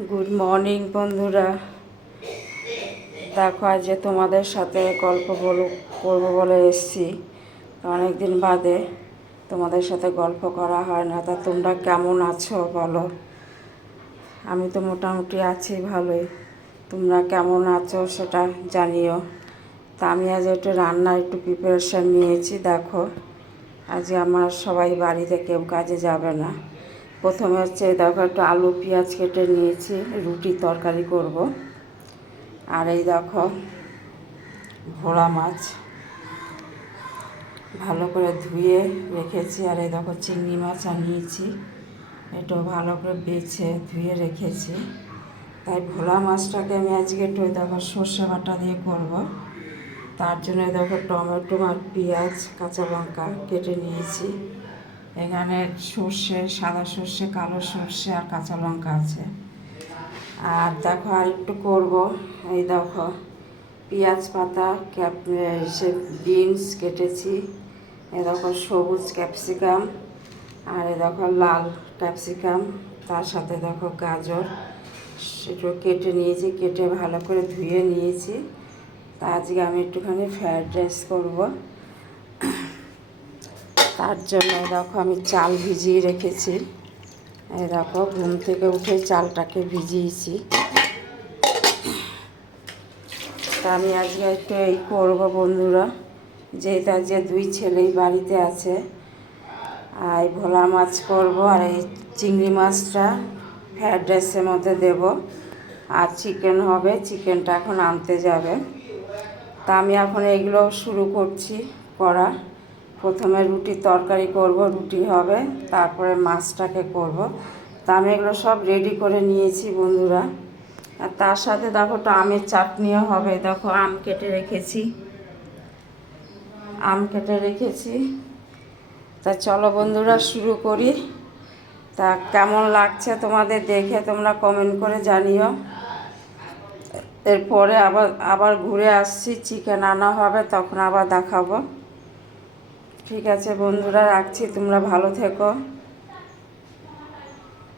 Good morning বন্ধুরা। দেখো আজ যে তোমাদের সাথে গল্প করবো বলে এসেছি। অনেক দিন বাদে তোমাদের সাথে গল্প করা হয় না। তা তোমরা কেমন আছো বলো? আমি তো মোটামুটি আছি ভালোই। তোমরা কেমন আছো সেটা জানিও। তা আমি আজ একটু রান্নার একটু প্রিপারেশান নিয়েছি। দেখো আজ আমার সবাই বাড়িতে কেউ কাজে যাবে না। প্রথমে হচ্ছে দেখো একটু আলু পেঁয়াজ কেটে নিয়েছি, রুটি তরকারি করব। আর এই দেখো ভোলা মাছ ভালো করে ধুয়ে রেখেছি। আর এই দেখো চিংড়ি মাছ আনিয়েছি, এটাও ভালো করে বেছে ধুয়ে রেখেছি। তাই ভোলা মাছটাকে আমি আজকে একটু দেখো সর্ষে বাটা দিয়ে করব। তার জন্য দেখো টমেটো আর পেঁয়াজ কাঁচা লঙ্কা কেটে নিয়েছি। এখানে সর্ষে, সাদা সর্ষে, কালো সর্ষে আর কাঁচা লঙ্কা আছে। আর দেখো আর একটু করবো। এই দেখো পেঁয়াজ পাতা সে বিনস কেটেছি। এ দেখো সবুজ ক্যাপসিকাম আর এ দেখো লাল ক্যাপসিকাম, তার সাথে দেখো গাজর সেটা কেটে নিয়েছি, কেটে ভালো করে ধুয়ে নিয়েছি। তা আজকে আমি একটুখানি ফ্রায়েড রাইস করবো। তার জন্য দেখো আমি চাল ভিজিয়ে রেখেছি। এই দেখো ঘুম থেকে উঠে চালটাকে ভিজিয়েছি। তা আমি আজকে একটু এই করবো বন্ধুরা, যেহেতু আজকে দুই ছেলেই বাড়িতে আছে। আর এই ভোলা মাছ করবো আর এই চিংড়ি মাছটা ফ্রায়েড রাইসের মধ্যে দেবো। আর চিকেন হবে, চিকেনটা এখন আনতে যাবে। তা আমি এখন এইগুলো শুরু করছি করা। প্রথমে রুটির তরকারি করব, রুটি হবে, তারপরে মাছটাকে করব। তা আমি এগুলো সব রেডি করে নিয়েছি বন্ধুরা। আর তার সাথে দেখো তো আমের চাটনিও হবে। দেখো আম কেটে রেখেছি। তা চলো বন্ধুরা শুরু করি। তা কেমন লাগছে তোমাদের দেখে তোমরা কমেন্ট করে জানিও। এরপরে আবার ঘুরে আসছি, চিকেন আনা হবে, তখন আবার দেখাবো। ঠিক আছে বন্ধুরা, রাখছি। তোমরা ভালো থেকো।